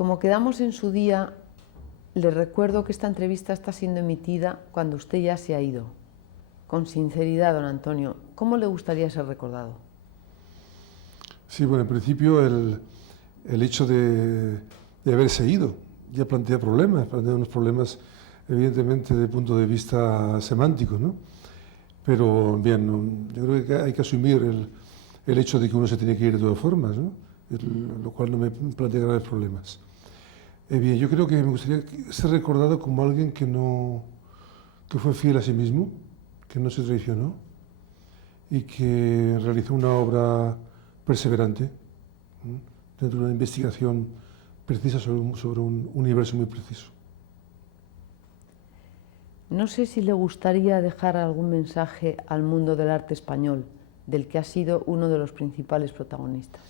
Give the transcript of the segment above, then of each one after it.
Como quedamos en su día, le recuerdo que esta entrevista está siendo emitida cuando usted ya se ha ido. Con sinceridad, don Antonio, ¿cómo le gustaría ser recordado? Sí, bueno, en principio el hecho de haberse ido ya plantea unos problemas evidentemente desde el punto de vista semántico, ¿no? Pero bien, yo creo que hay que asumir el hecho de que uno se tiene que ir de todas formas, ¿no? Lo cual no me plantea graves problemas. Bien, yo creo que me gustaría ser recordado como alguien que fue fiel a sí mismo, que no se traicionó y que realizó una obra perseverante, ¿no?, dentro de una investigación precisa sobre un universo muy preciso. No sé si le gustaría dejar algún mensaje al mundo del arte español, del que ha sido uno de los principales protagonistas.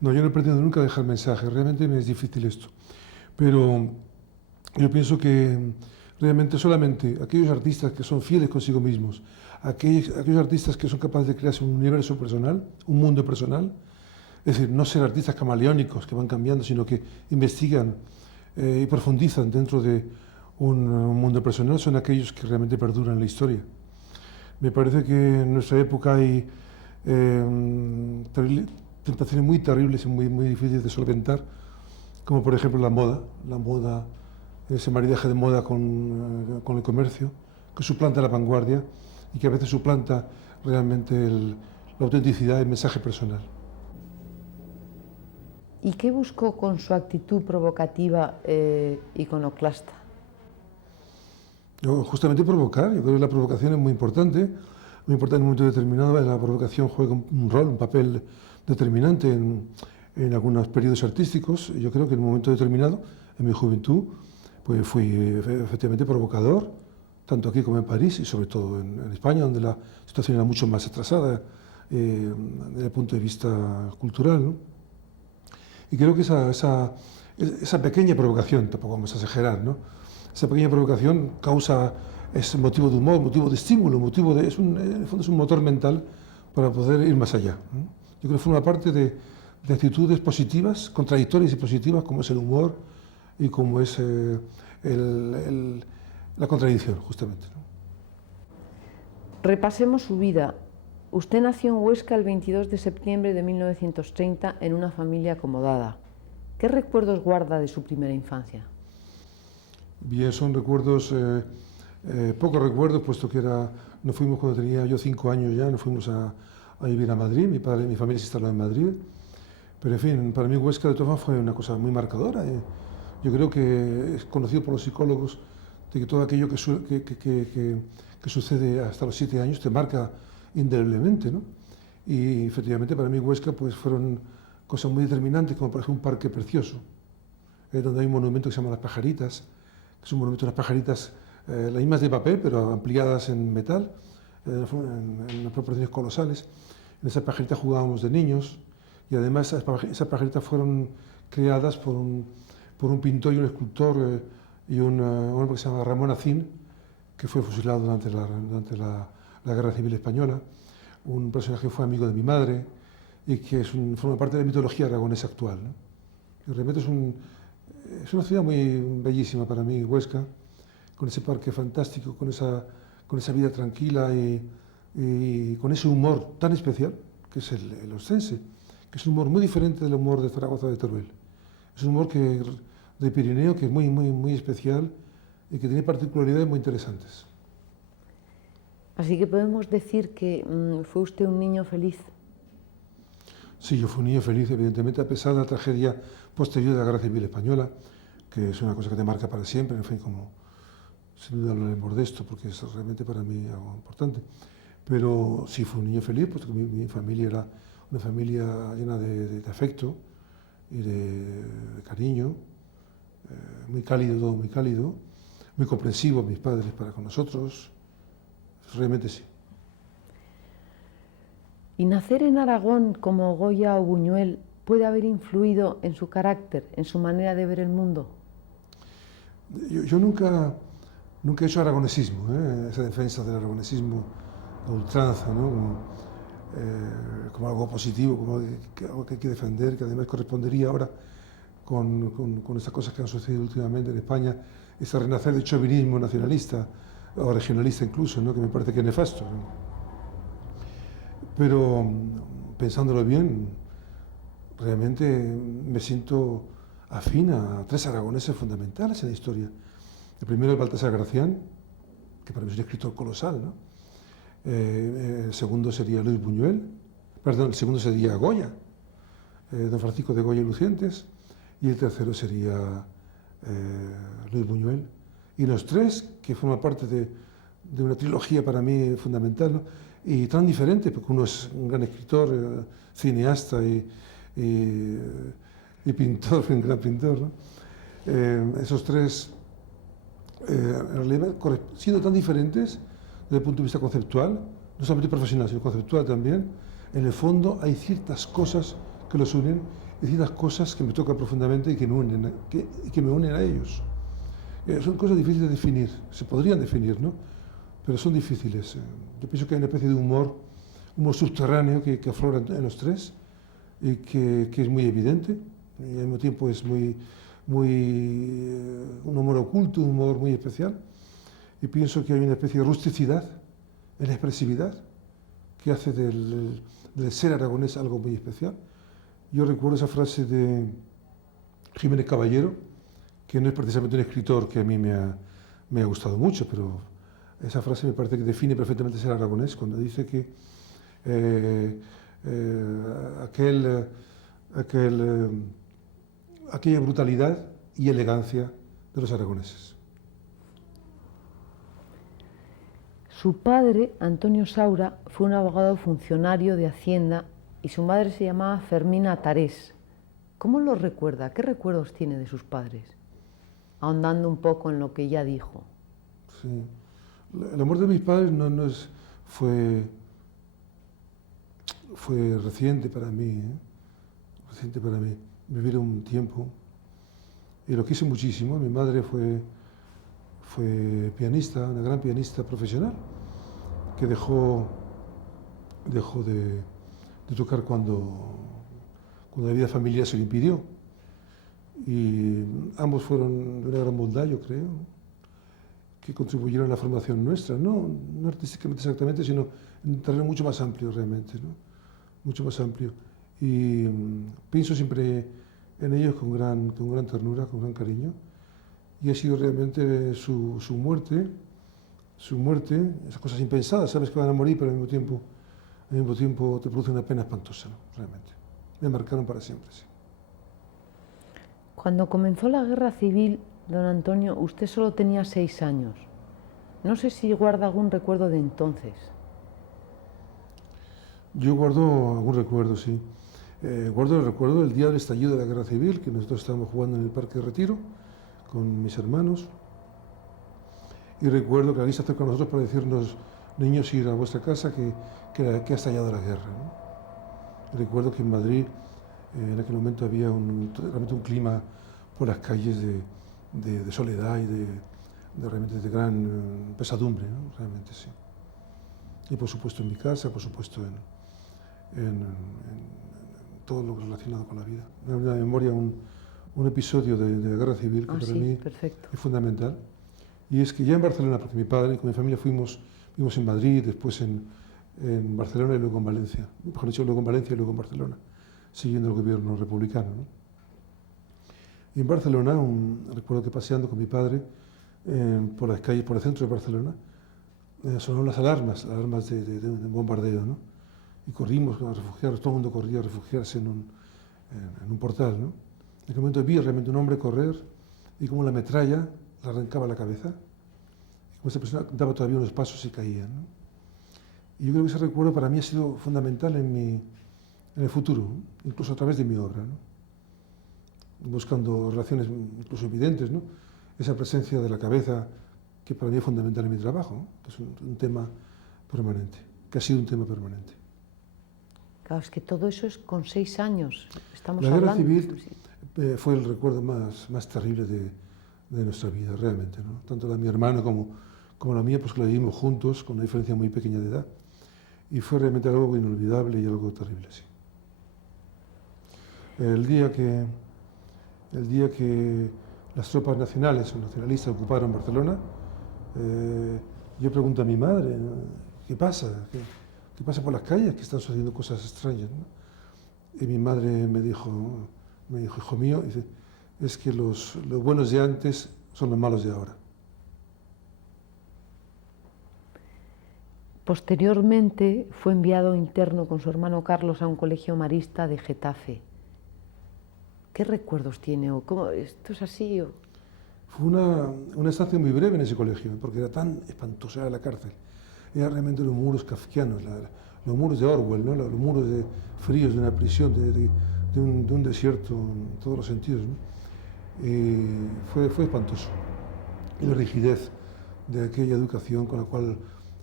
No, yo no pretendo nunca dejar mensaje, realmente me es difícil esto. Pero yo pienso que realmente solamente aquellos artistas que son fieles consigo mismos, aquellos artistas que son capaces de crearse un universo personal, un mundo personal, es decir, no ser artistas camaleónicos que van cambiando, sino que investigan y profundizan dentro de un mundo personal, son aquellos que realmente perduran en la historia. Me parece que en nuestra época hay tentaciones muy terribles y muy difíciles de solventar, como por ejemplo la moda, ese maridaje de moda con el comercio, que suplanta la vanguardia y que a veces suplanta realmente la autenticidad y el mensaje personal. ¿Y qué buscó con su actitud provocativa iconoclasta? Justamente provocar, yo creo que la provocación es muy importante en un momento determinado. La provocación juega un rol, un papel determinante en algunos periodos artísticos. Yo creo que en un momento determinado, en mi juventud, pues fui efectivamente provocador, tanto aquí como en París y sobre todo en España, donde la situación era mucho más atrasada desde el punto de vista cultural, ¿no? Y creo que esa pequeña provocación, tampoco vamos a exagerar, ¿no?, esa pequeña provocación es motivo de humor, motivo de estímulo, en el fondo es un motor mental para poder ir más allá, ¿no? Yo creo que forma parte de actitudes positivas, contradictorias y positivas, como es el humor y como es la contradicción, justamente, ¿no? Repasemos su vida. Usted nació en Huesca el 22 de septiembre de 1930 en una familia acomodada. ¿Qué recuerdos guarda de su primera infancia? Bien, son recuerdos, pocos recuerdos, puesto que nos fuimos cuando tenía yo 5 años ya, nos fuimos a vivir a Madrid, mi familia se instaló en Madrid, pero en fin, para mí Huesca de todas formas fue una cosa muy marcadora. Yo creo que es conocido por los psicólogos de que todo aquello que sucede hasta los 7 años te marca indeleblemente, ¿no? Y efectivamente para mí Huesca pues fueron cosas muy determinantes, como por ejemplo un parque precioso, donde hay un monumento que se llama Las Pajaritas, que es un monumento de las pajaritas, las mismas de papel, pero ampliadas en metal, en unas proporciones colosales. En esas pajaritas jugábamos de niños y además esas pajaritas fueron creadas por un pintor y un escultor y un hombre que se llama Ramón Acín, que fue fusilado durante la Guerra Civil Española, un personaje que fue amigo de mi madre y que forma parte de la mitología aragonesa actual, ¿no? Y realmente es una ciudad muy bellísima para mí, Huesca, con ese parque fantástico, con esa vida tranquila y con ese humor tan especial, que es el ostense, que es un humor muy diferente del humor de Zaragoza o de Teruel. Es un humor de Pirineo que es muy especial y que tiene particularidades muy interesantes. Así que podemos decir que fue usted un niño feliz. Sí, yo fui un niño feliz, evidentemente, a pesar de la tragedia posterior de la Guerra Civil Española, que es una cosa que te marca para siempre, en fin, como sin duda hablaremos de esto, porque es realmente para mí algo importante. Pero sí fui un niño feliz, porque mi familia era una familia llena de afecto y de cariño, muy cálido, todo muy cálido, muy comprensivo mis padres para con nosotros, realmente sí. ¿Y nacer en Aragón como Goya o Buñuel puede haber influido en su carácter, en su manera de ver el mundo? Yo nunca he hecho aragonesismo, esa defensa del aragonesismo a ultranza, ¿no? Como algo positivo, como algo que hay que defender, que además correspondería ahora con estas cosas que han sucedido últimamente en España, ese renacer de chauvinismo nacionalista o regionalista incluso, ¿no? Que me parece que es nefasto, ¿no? Pero pensándolo bien, realmente me siento afín a tres aragoneses fundamentales en la historia. El primero es Baltasar Gracián, que para mí es un escritor colosal, ¿no? El segundo sería Luis Buñuel, perdón, el segundo sería Goya, don Francisco de Goya y Lucientes, y el tercero sería Luis Buñuel. Y los tres, que forman parte de una trilogía para mí fundamental, ¿no? Y tan diferente, porque uno es un gran escritor, cineasta y pintor, un gran pintor, ¿no? Esos tres, en realidad, siendo tan diferentes desde el punto de vista conceptual, no solamente profesional, sino conceptual también, en el fondo hay ciertas cosas que los unen y ciertas cosas que me tocan profundamente y que me unen a ellos. Son cosas difíciles de definir, se podrían definir, ¿no? Pero son difíciles. Yo pienso que hay una especie de humor subterráneo que aflora en los tres y que es muy evidente y al mismo tiempo es un humor oculto, un humor muy especial. Y pienso que hay una especie de rusticidad en la expresividad que hace del ser aragonés algo muy especial. Yo recuerdo esa frase de Jiménez Caballero, que no es precisamente un escritor que a mí me ha gustado mucho, pero esa frase me parece que define perfectamente ser aragonés, cuando dice que aquella brutalidad y elegancia de los aragoneses. Su padre, Antonio Saura, fue un abogado funcionario de Hacienda y su madre se llamaba Fermina Tarés. ¿Cómo lo recuerda? ¿Qué recuerdos tiene de sus padres? Ahondando un poco en lo que ya dijo. Sí. La muerte de mis padres fue reciente para mí, reciente para mí. Vivieron un tiempo y lo quise muchísimo. Mi madre fue pianista, una gran pianista profesional, que dejó de tocar cuando la vida familiar se lo impidió. Y ambos fueron de una gran bondad, yo creo, que contribuyeron a la formación nuestra, no artísticamente exactamente, sino en un terreno mucho más amplio realmente, ¿no? Mucho más amplio. Y pienso siempre en ellos con gran ternura, con gran cariño. Y ha sido realmente su muerte, esas cosas impensadas, sabes que van a morir, pero al mismo tiempo te produce una pena espantosa, ¿no? Realmente. Me marcaron para siempre, sí. Cuando comenzó la guerra civil, don Antonio, usted solo tenía 6 años. No sé si guarda algún recuerdo de entonces. Yo guardo algún recuerdo, sí. Guardo el recuerdo del día del estallido de la guerra civil, que nosotros estábamos jugando en el Parque de Retiro con mis hermanos. Y recuerdo que alguien se acercó a nosotros para decirnos: niños, ir a vuestra casa, que ha estallado la guerra, ¿no? Y recuerdo que en Madrid, en aquel momento, había realmente un clima por las calles de soledad y realmente de gran pesadumbre, ¿no? Realmente sí. Y por supuesto en mi casa, por supuesto en todo lo relacionado con la vida. Me da una memoria un episodio de la guerra civil que para mí es fundamental. Y es que ya en Barcelona, porque mi padre con mi familia vivimos en Madrid, después en Barcelona y luego en Valencia. Mejor dicho, luego en Valencia y luego en Barcelona, siguiendo el gobierno republicano, ¿no? Y en Barcelona, recuerdo que paseando con mi padre por las calles, por el centro de Barcelona, sonaron las alarmas de un bombardeo, ¿no? Y corrimos a refugiarnos, todo el mundo corría a refugiarse en un portal, ¿no? En aquel momento vi realmente un hombre correr y como la metralla le arrancaba la cabeza, y como esa persona daba todavía unos pasos y caía, ¿no? Y yo creo que ese recuerdo para mí ha sido fundamental en el futuro, ¿no? Incluso a través de mi obra, ¿no? Buscando relaciones incluso evidentes, ¿no? Esa presencia de la cabeza que para mí es fundamental en mi trabajo, ¿no? Que es un tema permanente, que ha sido un tema permanente. Claro, es que todo eso es con 6 años. Estamos la guerra hablando, civil fue el recuerdo más terrible de nuestra vida, realmente, ¿no? Tanto la de mi hermano como la mía, pues que la vivimos juntos, con una diferencia muy pequeña de edad. Y fue realmente algo inolvidable y algo terrible, sí. El día que el día que las tropas nacionales o nacionalistas ocuparon Barcelona, yo pregunto a mi madre, ¿no? ¿Qué pasa? ¿Qué pasa por las calles? Que están sucediendo cosas extrañas, ¿no? Y mi madre me dijo, hijo mío, dice, es que los buenos de antes son los malos de ahora. Posteriormente fue enviado interno con su hermano Carlos a un colegio marista de Getafe. ¿Qué recuerdos tiene? ¿O cómo, esto es así? ¿O? Fue una estancia muy breve en ese colegio, porque era tan espantosa la cárcel. Era realmente los muros kafkianos, los muros de Orwell, ¿no? Los muros fríos de una prisión, de un desierto en todos los sentidos, ¿no? Fue espantoso. Y la rigidez de aquella educación con la cual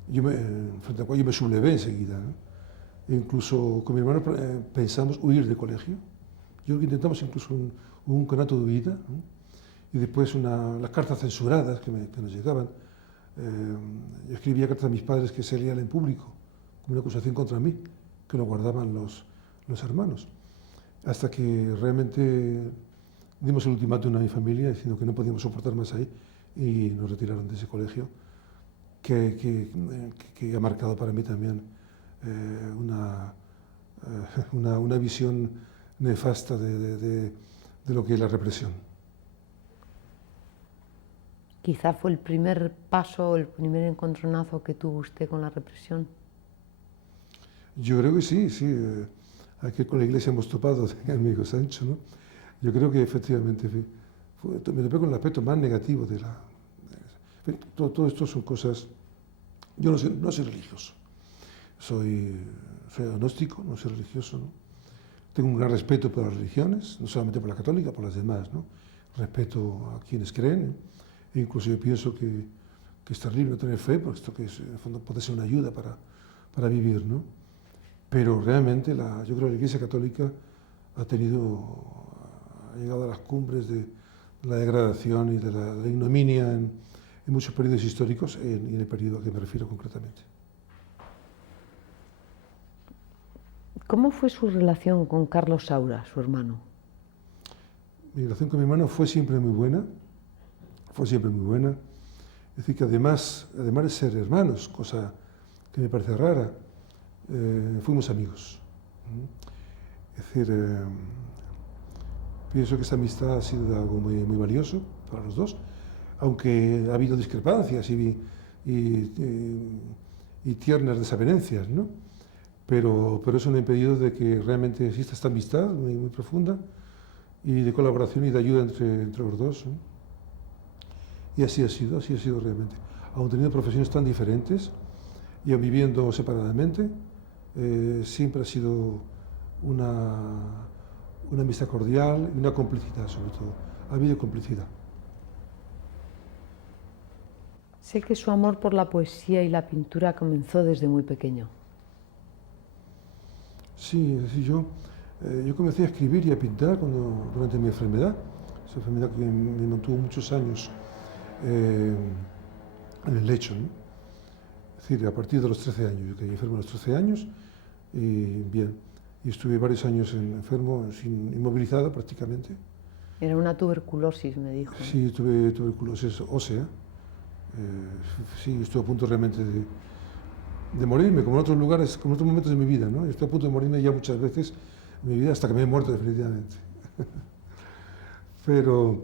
frente a la cual yo me sublevé enseguida, ¿no? E incluso con mi hermano pensamos huir del colegio. Yo creo que intentamos incluso un conato de huida, ¿no? Y después las cartas censuradas que nos llegaban. Yo escribía cartas a mis padres que se leían en público, como una acusación contra mí, que lo guardaban los hermanos. Hasta que realmente dimos el ultimátum a mi familia diciendo que no podíamos soportar más ahí y nos retiraron de ese colegio que ha marcado para mí también una visión nefasta de lo que es la represión. Quizá fue el primer paso, el primer encontronazo que tuvo usted con la represión. Yo creo que sí, sí. Aquí con la iglesia hemos topado, el amigo Sancho, ¿no? Yo creo que efectivamente me topé con el aspecto más negativo de la... Todo esto son cosas... Yo no soy religioso, soy agnóstico, no soy religioso, ¿no? Tengo un gran respeto por las religiones, no solamente por la católica, por las demás, ¿no? Respeto a quienes creen, ¿eh? E incluso yo pienso que es terrible no tener fe, porque esto que es, en el fondo puede ser una ayuda para vivir, ¿no? Pero realmente yo creo que la Iglesia Católica ha llegado a las cumbres de la degradación y de la ignominia en muchos periodos históricos y en el periodo a que me refiero concretamente. ¿Cómo fue su relación con Carlos Saura, su hermano? Mi relación con mi hermano fue siempre muy buena, Es decir, que además de ser hermanos, cosa que me parece rara, fuimos amigos. Es decir, pienso que esta amistad ha sido algo muy valioso para los dos, aunque ha habido discrepancias y tiernas desavenencias, ¿no? Pero eso no ha impedido de que realmente exista esta amistad muy profunda y de colaboración y de ayuda entre los dos, ¿no? Y así ha sido realmente. Aun teniendo profesiones tan diferentes y aun viviendo separadamente, siempre ha sido una amistad cordial y una complicidad, sobre todo. Ha habido complicidad. Sé que su amor por la poesía y la pintura comenzó desde muy pequeño. Sí, yo comencé a escribir y a pintar durante mi enfermedad, esa enfermedad que me mantuvo muchos años en el lecho, ¿no? Es decir, a partir de los 13 años, yo quedé enfermo a los 13 años y estuve varios años enfermo, inmovilizado prácticamente. Era una tuberculosis, me dijo. Sí, tuve tuberculosis ósea. Sí, estuve a punto realmente de morirme, como en otros lugares, como en otros momentos de mi vida, ¿no? Estoy a punto de morirme ya muchas veces en mi vida, hasta que me he muerto definitivamente. Pero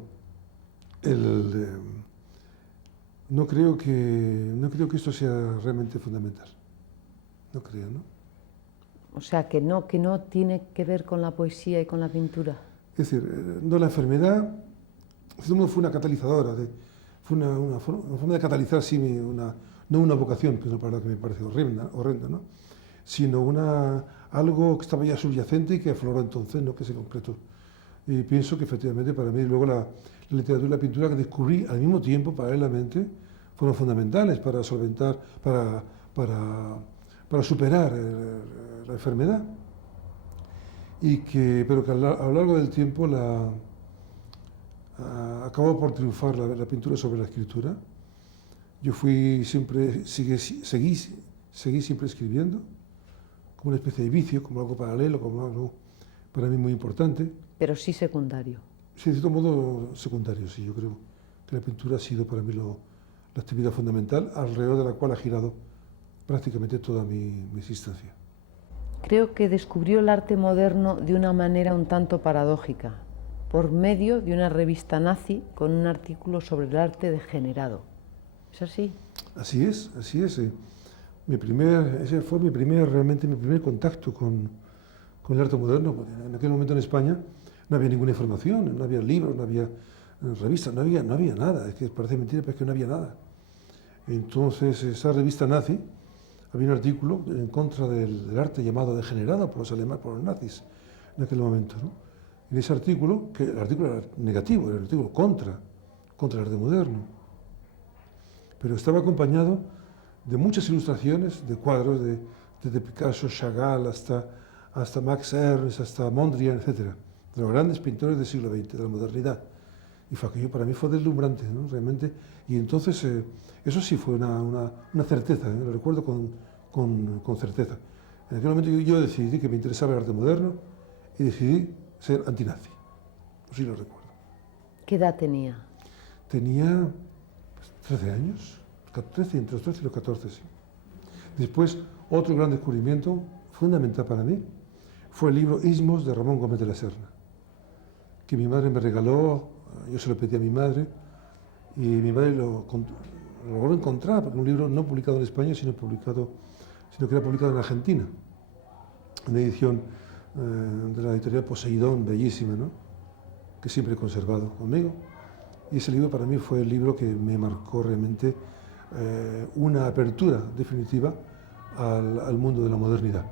no creo que esto sea realmente fundamental. No creo, ¿no? O sea, que no tiene que ver con la poesía y con la pintura. Es decir, no, la enfermedad fue una catalizadora, fue una forma de catalizar, sí, no una vocación, que es una palabra que me parece horrenda, ¿no? Sino algo que estaba ya subyacente y que afloró entonces, ¿no? Que se concretó. Y pienso que efectivamente para mí luego la literatura y la pintura que descubrí al mismo tiempo, paralelamente, fueron fundamentales para solventar, para superar la enfermedad. Pero que a lo largo del tiempo acabó por triunfar la pintura sobre la escritura. Yo seguí siempre escribiendo, como una especie de vicio, como algo paralelo, como algo para mí muy importante. Pero sí secundario. Sí, de cierto modo secundario, sí. Yo creo que la pintura ha sido para mí la actividad fundamental alrededor de la cual ha girado prácticamente toda mi existencia. Creo que descubrió el arte moderno de una manera un tanto paradójica, por medio de una revista nazi con un artículo sobre el arte degenerado. ¿Es así? Así es, así es. Ese fue realmente mi primer contacto con el arte moderno, porque en aquel momento en España no había ninguna información, no había libros, no había revistas, no había nada. Es que parece mentira, pero es que no había nada. Entonces, esa revista nazi, había un artículo en contra del arte llamado degenerado por los alemanes, por los nazis, en aquel momento, ¿no? En ese artículo, que el artículo era negativo, era el artículo contra el arte moderno, pero estaba acompañado de muchas ilustraciones, de cuadros, desde Picasso, Chagall, hasta Max Ernst, hasta Mondrian, etc., de los grandes pintores del siglo XX, de la modernidad. Y fue aquello para mí fue deslumbrante, ¿no? Realmente. Y entonces, eso sí fue una certeza, ¿eh? Lo recuerdo con certeza. En aquel momento yo decidí que me interesaba el arte moderno y decidí ser antinazi. Sí lo recuerdo. ¿Qué edad tenía? Tenía 13 años, 13, entre los 13 y los 14, sí. Después, otro gran descubrimiento fundamental para mí fue el libro Ismos de Ramón Gómez de la Serna, que mi madre me regaló, yo se lo pedí a mi madre, y mi madre lo logró encontrar, porque un libro no publicado en España, sino que era publicado en Argentina, una edición de la editorial Poseidón, bellísima, ¿no? Que siempre he conservado conmigo. Y ese libro para mí fue el libro que me marcó realmente una apertura definitiva al mundo de la modernidad.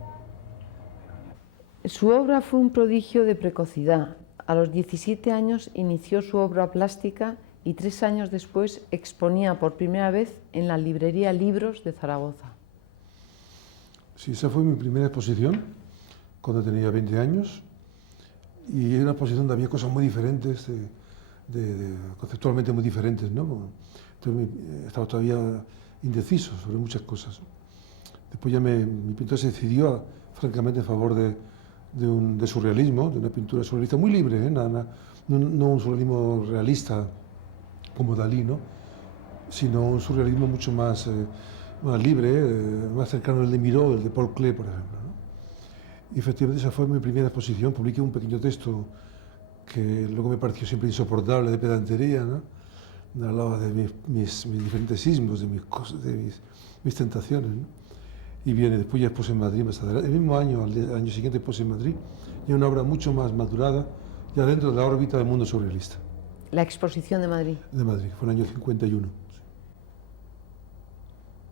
Su obra fue un prodigio de precocidad. A los 17 años inició su obra plástica y 3 años después exponía por primera vez en la librería Libros de Zaragoza. Sí, esa fue mi primera exposición, cuando tenía 20 años, y era una exposición donde había cosas muy diferentes, conceptualmente muy diferentes, ¿no? Entonces estaba todavía indeciso sobre muchas cosas. Después ya mi pintura se decidió francamente en favor de surrealismo, de una pintura surrealista muy libre, ¿eh? No un surrealismo realista como Dalí, ¿no? Sino un surrealismo mucho más libre, más cercano al de Miró, el de Paul Klee, por ejemplo, ¿no? Y efectivamente esa fue mi primera exposición. Publiqué un pequeño texto que luego me pareció siempre insoportable, de pedantería, ¿no? Hablaba de mis diferentes ismos, de mis tentaciones, ¿no? Y después ya expuse en Madrid más adelante. El mismo año, al año siguiente expuse en Madrid, y una obra mucho más madurada, ya dentro de la órbita del mundo surrealista. La exposición de Madrid. De Madrid, fue en el año 51.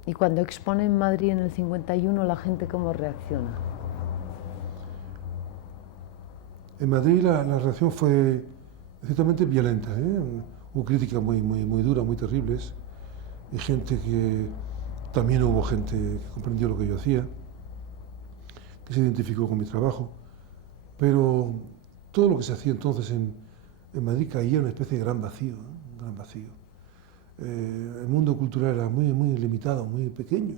Y cuando expone en Madrid en el 51, ¿la gente cómo reacciona? En Madrid la reacción fue ciertamente violenta, ¿eh? Hubo críticas muy duras, muy terribles, y también hubo gente que comprendió lo que yo hacía, que se identificó con mi trabajo, pero todo lo que se hacía entonces en Madrid caía en una especie de gran vacío, ¿eh? Un gran vacío. El mundo cultural era muy limitado, muy pequeño.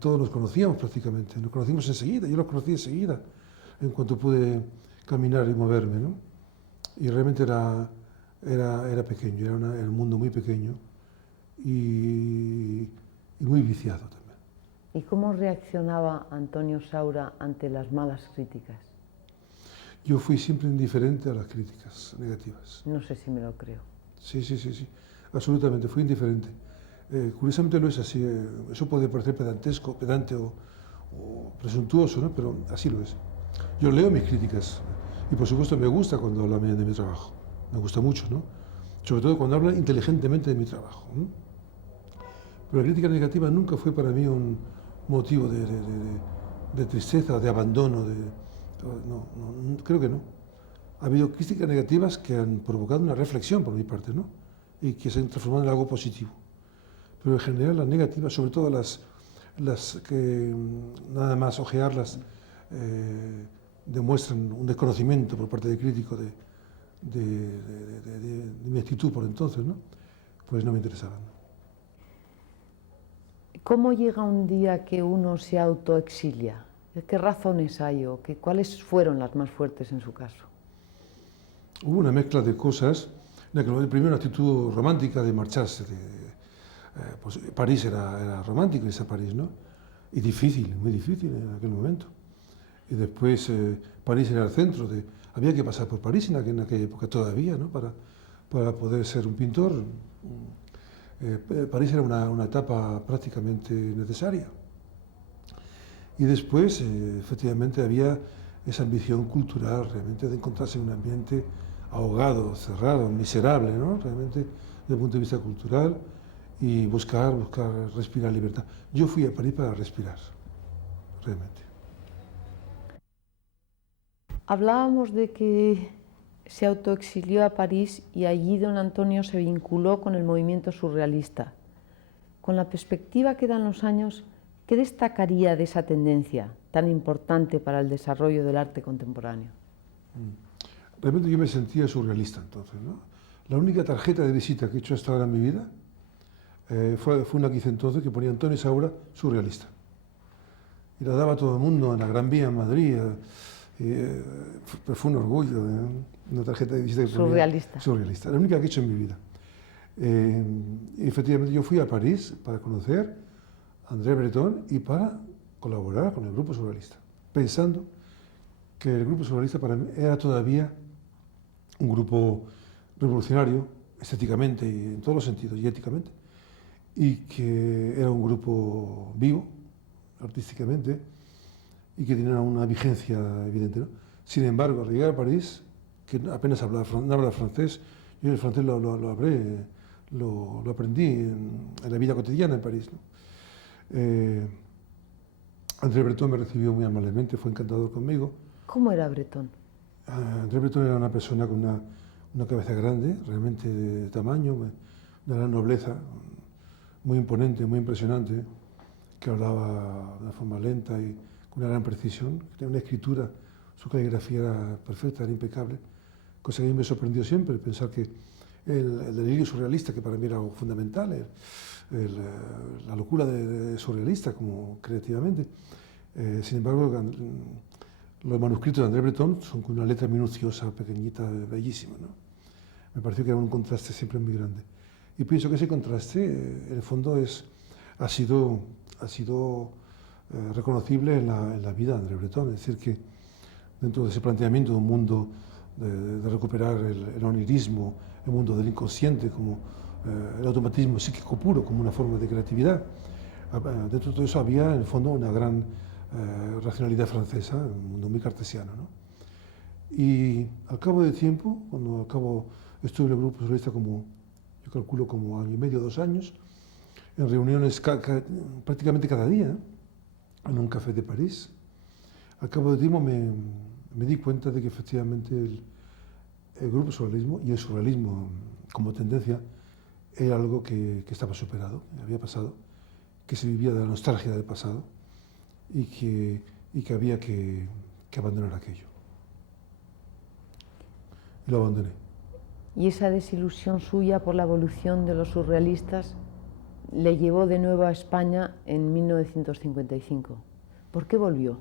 Todos nos conocíamos prácticamente, nos conocimos enseguida, yo los conocí enseguida, en cuanto pude caminar y moverme, ¿no? Y realmente era pequeño, era un mundo muy pequeño y muy viciado también. ¿Y cómo reaccionaba Antonio Saura ante las malas críticas? Yo fui siempre indiferente a las críticas negativas. No sé si me lo creo. Sí, absolutamente, fui indiferente. Curiosamente lo es así, eso puede parecer pedante o presuntuoso, ¿no? Pero así lo es. Yo leo mis críticas y por supuesto me gusta cuando hablan bien de mi trabajo, me gusta mucho, ¿no? Sobre todo cuando hablan inteligentemente de mi trabajo, ¿no? Pero la crítica negativa nunca fue para mí un motivo de tristeza, de abandono, no, creo que no. Ha habido críticas negativas que han provocado una reflexión por mi parte, ¿no? Y que se han transformado en algo positivo. Pero en general las negativas, sobre todo las que nada más ojearlas demuestran un desconocimiento por parte del crítico de mi actitud por entonces, ¿no? Pues no me interesaban, ¿no? ¿Cómo llega un día que uno se autoexilia? ¿Qué razones hay o cuáles fueron las más fuertes en su caso? Hubo una mezcla de cosas, en aquel momento, primero una actitud romántica de marcharse, pues París era romántico, ese París, ¿no? Y difícil, muy difícil en aquel momento. Y después París era el centro, había que pasar por París en aquella época todavía, ¿no? Para poder ser un pintor. París era una etapa prácticamente necesaria. Y después, efectivamente, había esa ambición cultural, realmente, de encontrarse en un ambiente ahogado, cerrado, miserable, ¿no? Realmente, desde el punto de vista cultural, y buscar respirar libertad. Yo fui a París para respirar, realmente. Hablábamos de que se autoexilió a París y allí don Antonio se vinculó con el movimiento surrealista. Con la perspectiva que dan los años, ¿qué destacaría de esa tendencia tan importante para el desarrollo del arte contemporáneo? Realmente yo me sentía surrealista entonces, ¿no? La única tarjeta de visita que he hecho hasta ahora en mi vida fue una que hice entonces que ponía Antonio Saura surrealista. Y la daba a todo el mundo en la Gran Vía en Madrid. Fue un orgullo, una tarjeta de visita que ponía Surrealista. Surrealista, la única que he hecho en mi vida. Efectivamente yo fui a París para conocer a André Breton y para colaborar con el grupo surrealista, pensando que el grupo surrealista para mí era todavía un grupo revolucionario, estéticamente y en todos los sentidos, y éticamente, y que era un grupo vivo, artísticamente, y que tenía una vigencia evidente, ¿no? Sin embargo, al llegar a París, que apenas no hablaba francés, yo el francés lo aprendí en la vida cotidiana en París, ¿no? André Breton me recibió muy amablemente, fue encantador conmigo. ¿Cómo era Breton? André Breton era una persona con una cabeza grande, realmente de tamaño, una gran nobleza, muy imponente, muy impresionante, que hablaba de una forma lenta y con una gran precisión, que tenía una escritura, su caligrafía era perfecta, era impecable, cosa que a mí me sorprendió siempre, pensar que el delirio surrealista, que para mí era algo fundamental, la locura de surrealista como creativamente. Sin embargo, los manuscritos de André Breton son con una letra minuciosa, pequeñita, bellísima, ¿no? Me pareció que era un contraste siempre muy grande. Y pienso que ese contraste, en el fondo, ha sido reconocible en la vida de André Breton. Es decir, que dentro de ese planteamiento de un mundo de recuperar el onirismo, el mundo del inconsciente, como el automatismo psíquico puro, como una forma de creatividad, dentro de todo eso había, en el fondo, una gran racionalidad francesa, un mundo muy cartesiano, ¿no? Y al cabo de tiempo, cuando estuve en el grupo surrealista como, yo calculo como año y medio, 2 años, en reuniones prácticamente cada día, en un café de París, al cabo de tiempo me di cuenta de que efectivamente el grupo surrealismo y el surrealismo como tendencia era algo que estaba superado, que había pasado, que se vivía de la nostalgia del pasado y que había que abandonar aquello. Y lo abandoné. ¿Y esa desilusión suya por la evolución de los surrealistas le llevó de nuevo a España en 1955? ¿Por qué volvió?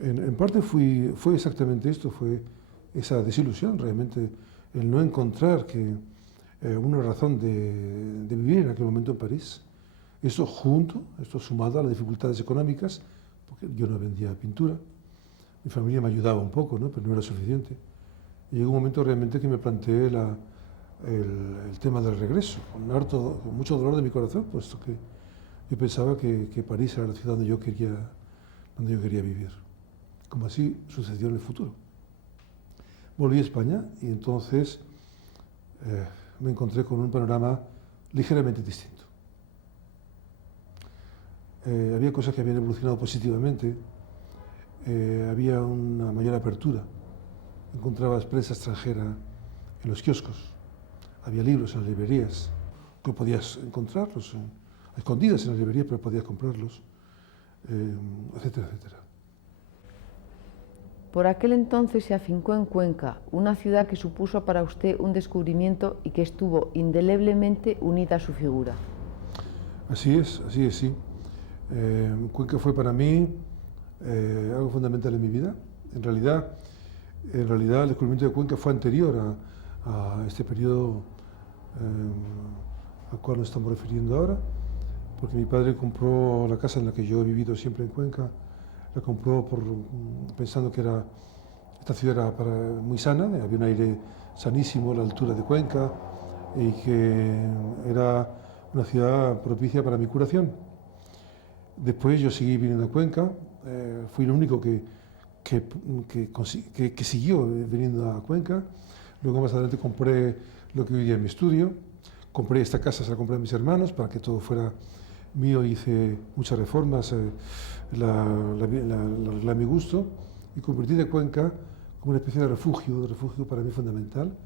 En parte fue exactamente esto, fue esa desilusión, realmente, el no encontrar una razón de vivir en aquel momento en París. Esto sumado a las dificultades económicas, porque yo no vendía pintura, mi familia me ayudaba un poco, ¿no? Pero no era suficiente. Y llegó un momento realmente que me planteé el tema del regreso, con mucho dolor de mi corazón, puesto que yo pensaba que París era la ciudad donde yo quería vivir, como así sucedió en el futuro. Volví a España y entonces me encontré con un panorama ligeramente distinto. Había cosas que habían evolucionado positivamente, había una mayor apertura, encontrabas prensa extranjera en los kioscos, había libros en las librerías, que podías encontrarlos a escondidas en las librerías, pero podías comprarlos, etcétera, etcétera. Por aquel entonces se afincó en Cuenca, una ciudad que supuso para usted un descubrimiento y que estuvo indeleblemente unida a su figura. Así es, sí. Cuenca fue para mí algo fundamental en mi vida. En realidad, En realidad el descubrimiento de Cuenca fue anterior a este periodo al cual nos estamos refiriendo ahora, porque mi padre compró la casa en la que yo he vivido siempre en Cuenca, la compró pensando que esta ciudad era muy sana, había un aire sanísimo a la altura de Cuenca y que era una ciudad propicia para mi curación. Después yo seguí viniendo a Cuenca, fui el único que siguió viniendo a Cuenca. Luego más adelante compré lo que hoy día es mi estudio, compré esta casa, se la compré a mis hermanos para que todo fuera mío, hice muchas reformas, la arreglé a mi gusto y convertí de Cuenca como una especie de refugio para mí fundamental.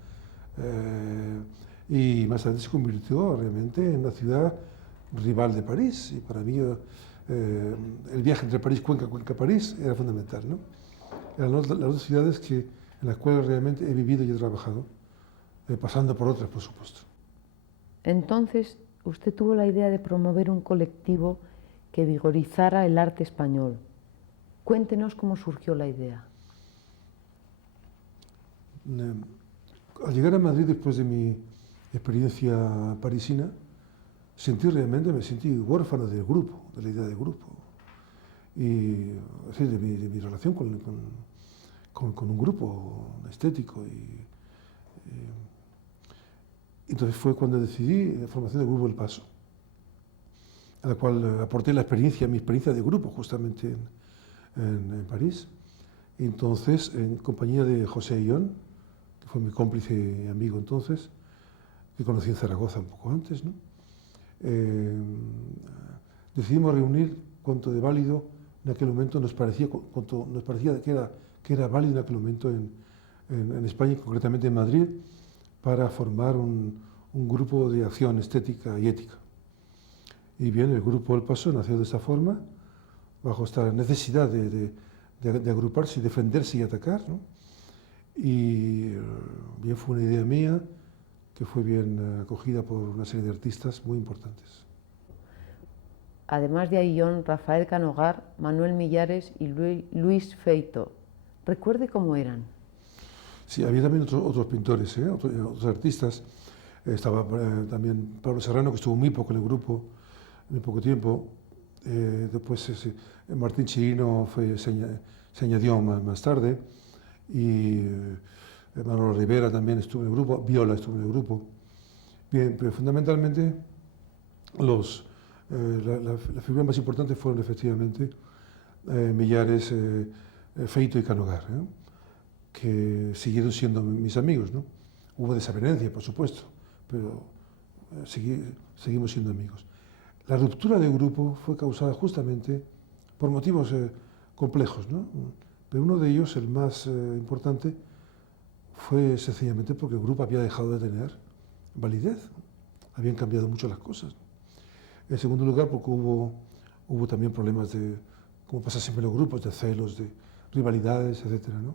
Y más adelante se convirtió realmente en una ciudad rival de París y para mí el viaje entre París, Cuenca, Cuenca-París era fundamental, ¿no? Eran las dos ciudades en las cuales realmente he vivido y he trabajado, pasando por otras, por supuesto. Entonces, usted tuvo la idea de promover un colectivo que vigorizara el arte español. Cuéntenos cómo surgió la idea. Al llegar a Madrid después de mi experiencia parisina, me sentí huérfano del grupo, de la idea del grupo, y de mi relación con un grupo estético. Entonces fue cuando decidí la formación del Grupo El Paso, a la cual aporté mi experiencia de grupo justamente en París. Y entonces, en compañía de José Ayllón, que fue mi cómplice y amigo entonces, que conocí en Zaragoza un poco antes, ¿no? Decidimos reunir cuanto de válido en aquel momento nos parecía que era válido en aquel momento en España, y concretamente en Madrid, para formar un grupo de acción estética y ética. Y bien, el Grupo El Paso nació de esa forma, bajo esta necesidad de agruparse, defenderse y atacar, ¿no? Y bien, fue una idea mía que fue bien acogida por una serie de artistas muy importantes. Además de Ayllón, Rafael Canogar, Manuel Millares y Luis Feito. ¿Recuerde cómo eran? Sí, había también otros pintores, otros artistas. Estaba también Pablo Serrano, que estuvo muy poco en el grupo, muy poco tiempo. Después Martín Chirino se añadió más tarde. Y Manolo Rivera también estuvo en el grupo, Viola estuvo en el grupo. Bien, pero fundamentalmente las figuras más importantes fueron efectivamente Millares, Feito y Canogar, que siguieron siendo mis amigos, ¿no? Hubo desavenencia, por supuesto, pero seguimos siendo amigos. La ruptura del grupo fue causada justamente por motivos complejos, ¿no? Pero uno de ellos, el más importante, fue sencillamente porque el grupo había dejado de tener validez, habían cambiado mucho las cosas. En segundo lugar, porque hubo también problemas como pasa siempre en los grupos, de celos, de rivalidades, etcétera, ¿no?